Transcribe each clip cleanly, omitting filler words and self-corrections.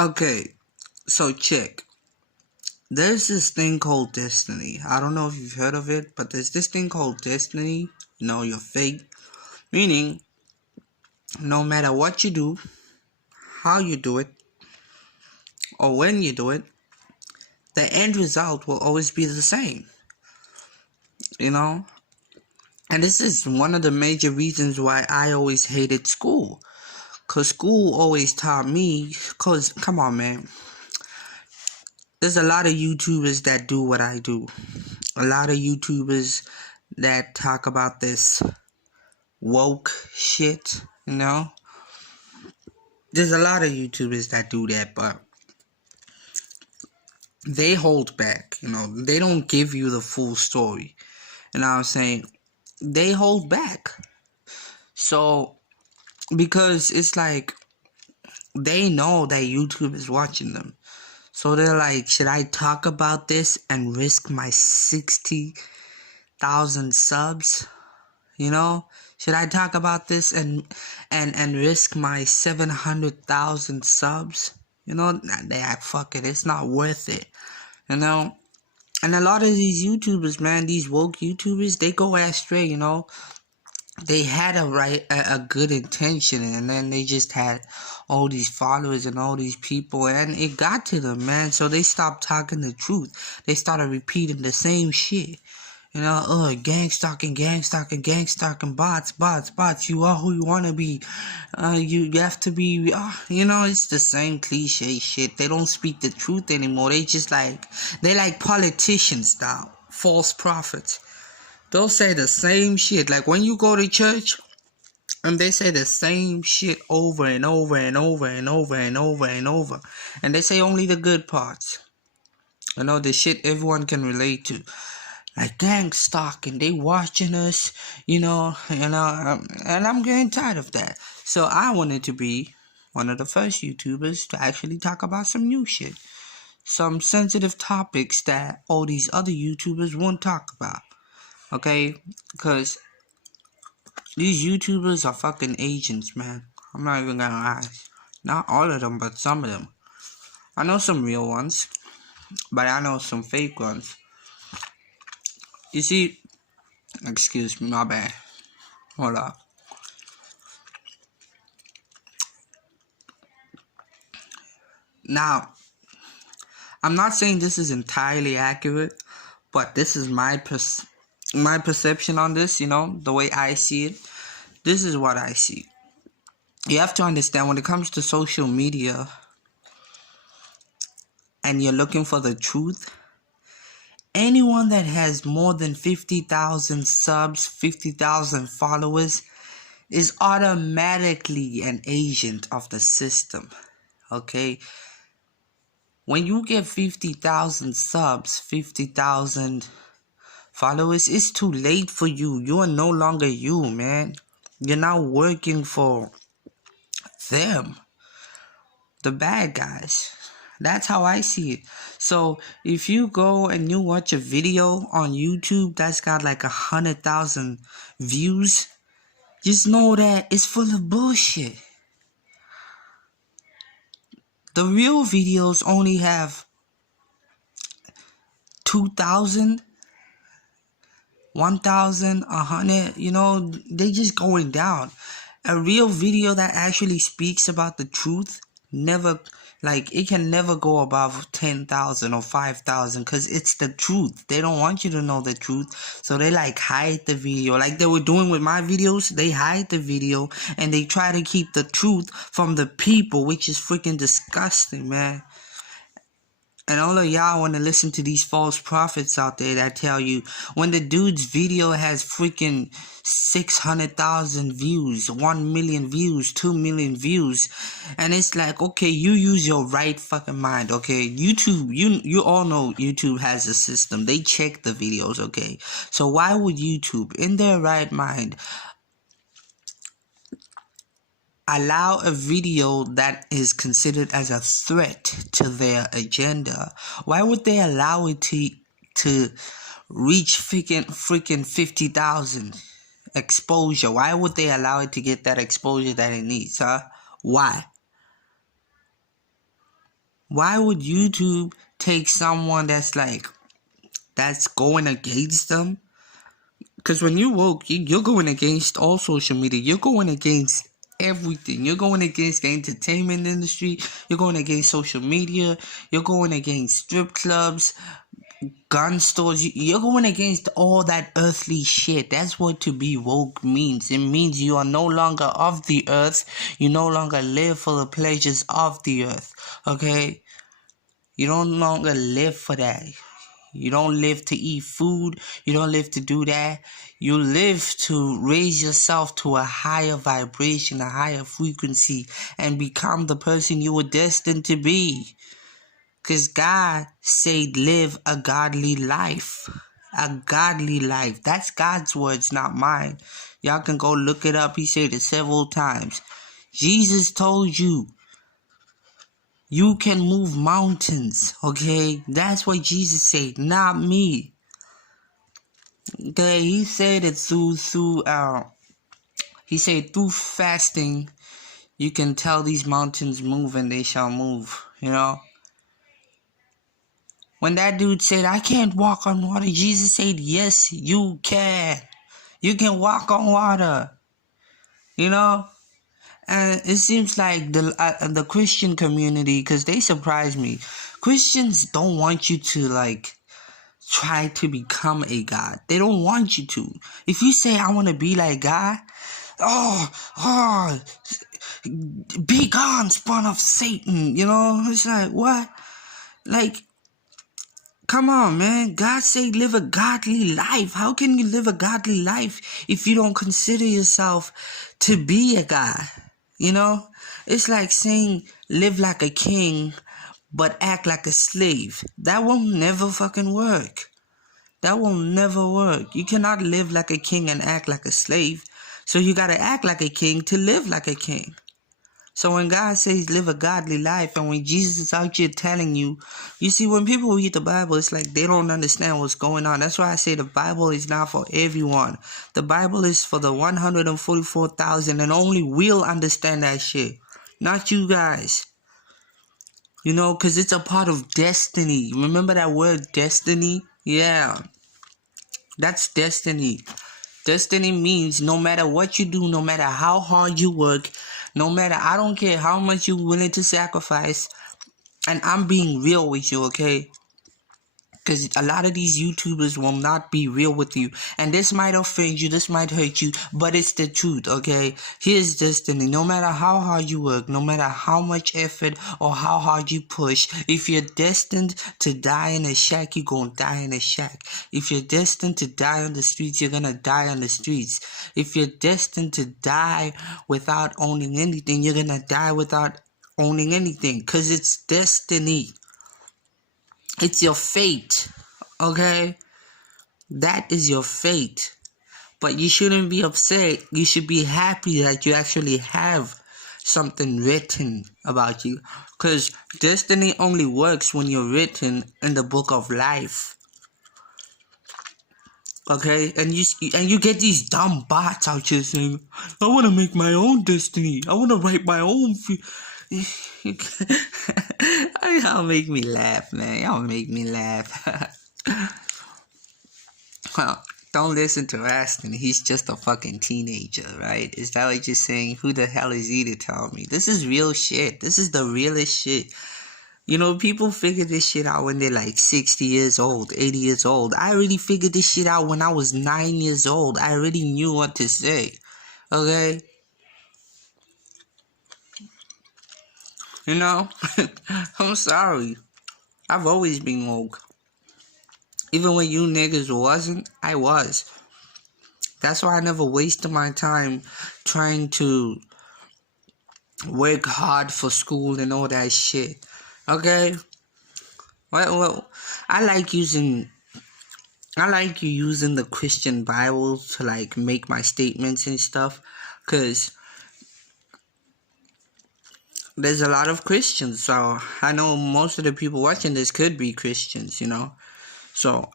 Okay, so check. There's this thing called destiny. I don't know if you've heard of it, but there's this thing called destiny. Your fate. Meaning, no matter what you do, how you do it, or when you do it, the end result will always be the same. You know? And this is one of the major reasons why I always hated school. Because school always taught me, because, come on, man. There's a lot of YouTubers that do what I do. A lot of YouTubers that talk about this woke shit, There's a lot of YouTubers that do that, but they hold back, They don't give you the full story. You know what I'm saying? They hold back. So, because it's like, they know that YouTube is watching them. So they're like, should I talk about this and risk my 60,000 subs? Should I talk about this and risk my 700,000 subs? They act, fuck it, it's not worth it. And a lot of these YouTubers, man, these woke YouTubers, they go astray. They had a good intention, and then they just had all these followers and all these people, and it got to them, man. So they stopped talking the truth. They started repeating the same shit. Gang stalking, bots. You are who you want to be. You have to be, it's the same cliche shit. They don't speak the truth anymore. They like politicians now, false prophets. They'll say the same shit. Like when you go to church and they say the same shit over and over and over and over and over and over. And they say only the good parts. The shit everyone can relate to. Like gang stalking, they watching us, and I'm getting tired of that. So I wanted to be one of the first YouTubers to actually talk about some new shit. Some sensitive topics that all these other YouTubers won't talk about. Okay? Because these YouTubers are fucking agents, man. I'm not even gonna lie. Not all of them, but some of them. I know some real ones, but I know some fake ones. You see, excuse me, my bad. Hold up. Now, I'm not saying this is entirely accurate, but this is my perception on this, the way I see it. This is what I see. You have to understand, when it comes to social media and you're looking for the truth, anyone that has more than 50,000 subs, 50,000 followers is automatically an agent of the system. Okay? When you get 50,000 subs, 50,000 followers, it's too late for you. You are no longer you, man. You're now working for them, the bad guys. That's how I see it. So if you go and you watch a video on YouTube that's got like 100,000 views, just know that it's full of bullshit. The real videos only have 2,000, 1,000, 100, they just going down. A real video that actually speaks about the truth it can never go above 10,000 or 5,000, because it's the truth. They don't want you to know the truth, so they hide the video, like they were doing with my videos. They hide the video and they try to keep the truth from the people, which is freaking disgusting, man. And all of y'all want to listen to these false prophets out there that tell you when the dude's video has freaking 600,000 views, 1 million views, 2 million views. And it's like, okay, you use your right fucking mind, okay? YouTube, you all know YouTube has a system. They check the videos, okay? So why would YouTube, in their right mind, allow a video that is considered as a threat to their agenda? Why would they allow it to reach freaking 50,000 exposure? Why would they allow it to get that exposure that it needs, huh? Why? Why would YouTube take someone that's going against them? Because when you're woke, you're going against all social media. You're going against everything. You're going against the entertainment industry. You're going against social media. You're going against strip clubs, gun stores. You're going against all that earthly shit. That's what to be woke means. It means you are no longer of the earth. You no longer live for the pleasures of the earth. Okay? You don't longer live for that. You don't live to eat food. You don't live to do that. You live to raise yourself to a higher vibration, a higher frequency, and become the person you were destined to be. Because God said live a godly life. A godly life. That's God's words, not mine. Y'all can go look it up. He said it several times. Jesus told you you can move mountains, okay? That's what Jesus said, not me. Okay, he said it through fasting, you can tell these mountains move and they shall move, you know? When that dude said, I can't walk on water, Jesus said, yes, you can. You can walk on water, you know? And it seems like the Christian community, because they surprise me, Christians don't want you to try to become a God. They don't want you to. If you say, I want to be like God, be gone, spawn of Satan, you know? It's like, what? Like, come on, man. God say live a godly life. How can you live a godly life if you don't consider yourself to be a God? You know? It's like saying live like a king but act like a slave. That will never fucking work. That will never work. You cannot live like a king and act like a slave. So you gotta act like a king to live like a king. So when God says live a godly life, and when Jesus is out here telling you, you see, when people read the Bible, it's like they don't understand what's going on. That's why I say the Bible is not for everyone. The Bible is for the 144,000, and only we'll understand that shit. Not you guys. You know, because it's a part of destiny. Remember that word destiny? Yeah. That's destiny. Destiny means no matter what you do, no matter how hard you work, I don't care how much you're willing to sacrifice, and I'm being real with you, okay? Because a lot of these YouTubers will not be real with you. And this might offend you, this might hurt you, but it's the truth, okay? Here's destiny. No matter how hard you work, no matter how much effort or how hard you push, if you're destined to die in a shack, you're gonna die in a shack. If you're destined to die on the streets, you're gonna die on the streets. If you're destined to die without owning anything, you're gonna die without owning anything. Because it's destiny. It's your fate, okay? That is your fate. But you shouldn't be upset. You should be happy that you actually have something written about you. Because destiny only works when you're written in the book of life. Okay? And you get these dumb bots out here saying, I want to make my own destiny. I want to write my own... Y'all make me laugh, man. Y'all make me laugh. Well, don't listen to Rastin. He's just a fucking teenager, right? Is that what you're saying? Who the hell is he to tell me? This is real shit. This is the realest shit. You know, people figure this shit out when they're like 60 years old, 80 years old. I already figured this shit out when I was 9 years old. I already knew what to say. Okay? You know? I'm sorry. I've always been woke. Even when you niggas wasn't, I was. That's why I never wasted my time trying to work hard for school and all that shit. Okay? Well, I like you using the Christian Bible to like make my statements and stuff. Because there's a lot of Christians. So I know most of the people watching this could be Christians, you know. So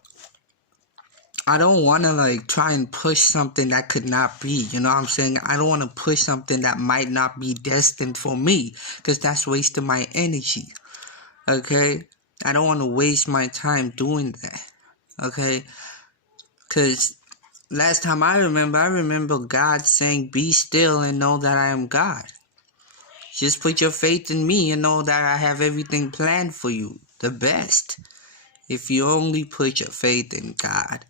I don't want to like try and push something that could not be, you know what I'm saying? I don't want to push something that might not be destined for me, because that's wasting my energy, Okay? I don't want to waste my time doing that. Okay? Because last time I remember God saying, be still and know that I am God. Just put your faith in me and know that I have everything planned for you. The best. If you only put your faith in God.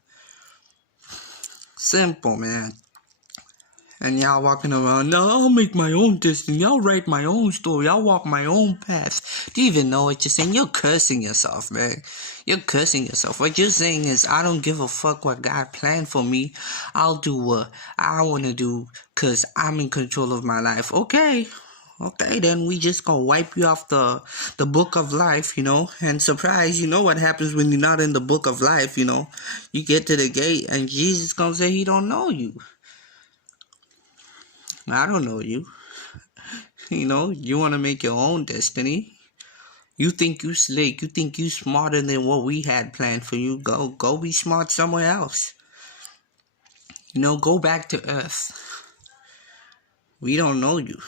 Simple, man. And y'all walking around, no, I'll make my own destiny. I'll write my own story. I'll walk my own path. Do you even know what you're saying? You're cursing yourself, man. You're cursing yourself. What you're saying is, I don't give a fuck what God planned for me. I'll do what I want to do because I'm in control of my life. Okay, then we just gonna wipe you off the book of life, and surprise, you know what happens when you're not in the book of life, you get to the gate and Jesus gonna say he don't know you. I don't know you. You want to make your own destiny. You think you slick. You think you smarter than what we had planned for you. Go be smart somewhere else. Go back to Earth. We don't know you.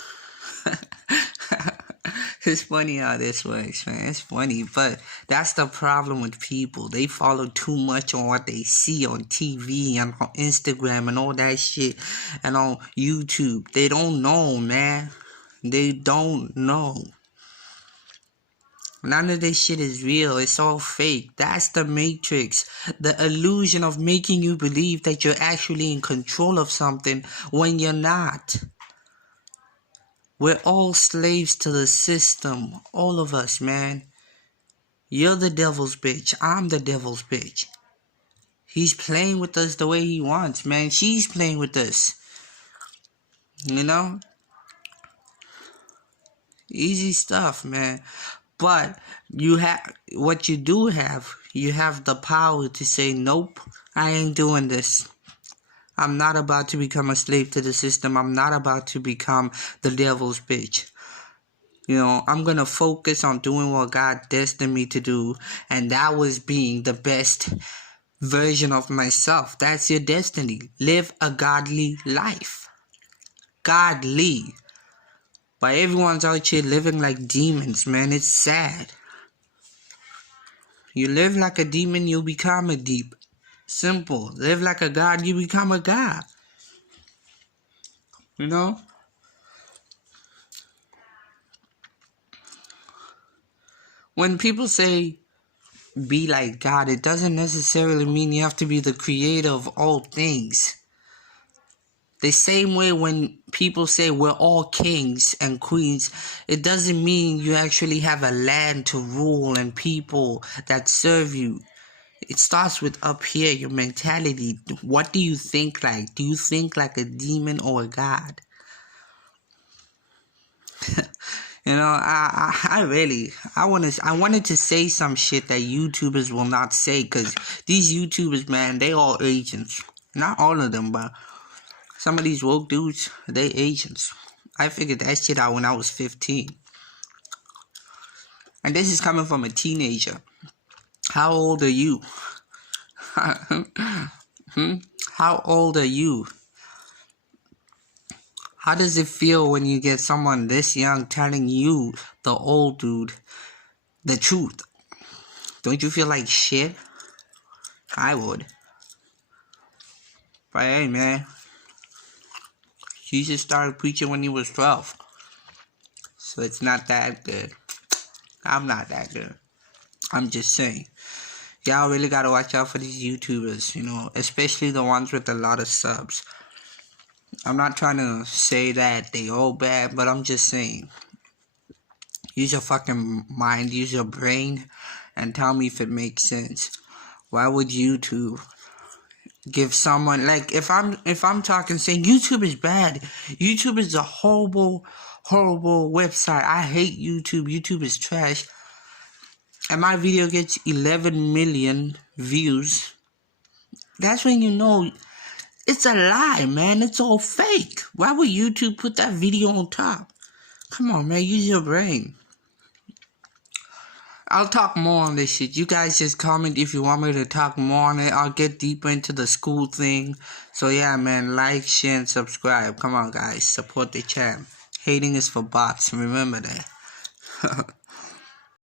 It's funny how this works, man. It's funny, but that's the problem with people. They follow too much on what they see on TV and on Instagram and all that shit and on YouTube. They don't know, man. They don't know. None of this shit is real. It's all fake. That's the matrix. The illusion of making you believe that you're actually in control of something when you're not. We're all slaves to the system. All of us, man. You're the devil's bitch. I'm the devil's bitch. He's playing with us the way he wants, man. She's playing with us. Easy stuff, man. But you have the power to say, nope, I ain't doing this. I'm not about to become a slave to the system. I'm not about to become the devil's bitch. I'm going to focus on doing what God destined me to do. And that was being the best version of myself. That's your destiny. Live a godly life. Godly. But everyone's out here living like demons, man. It's sad. You live like a demon, you become a demon. Simple. Live like a god, you become a god. When people say be like God, it doesn't necessarily mean you have to be the creator of all things. The same way when people say we're all kings and queens, it doesn't mean you actually have a land to rule and people that serve you. It starts with up here, your mentality. What do you think like? Do you think like a demon or a god? I wanted to say some shit that YouTubers will not say, because these YouTubers, man, they all agents. Not all of them, but some of these woke dudes, they agents. I figured that shit out when I was 15. And this is coming from a teenager. How old are you? How old are you? How does it feel when you get someone this young telling you, the old dude, the truth? Don't you feel like shit? I would. But hey, man, Jesus started preaching when he was 12. So it's not that good. I'm not that good. I'm just saying. Y'all really gotta watch out for these YouTubers, especially the ones with a lot of subs. I'm not trying to say that they all bad, but I'm just saying. Use your fucking mind, use your brain, and tell me if it makes sense. Why would YouTube give someone, like, if I'm talking saying YouTube is bad, YouTube is a horrible website, I hate YouTube, YouTube is trash, and my video gets 11 million views, that's when you know it's a lie, man. It's all fake. Why would YouTube put that video on top? Come on, man, use your brain. I'll talk more on this shit. You guys just comment if you want me to talk more on it. I'll get deeper into the school thing. So yeah, man, like, share, and subscribe. Come on, guys, support the channel. Hating is for bots. Remember that.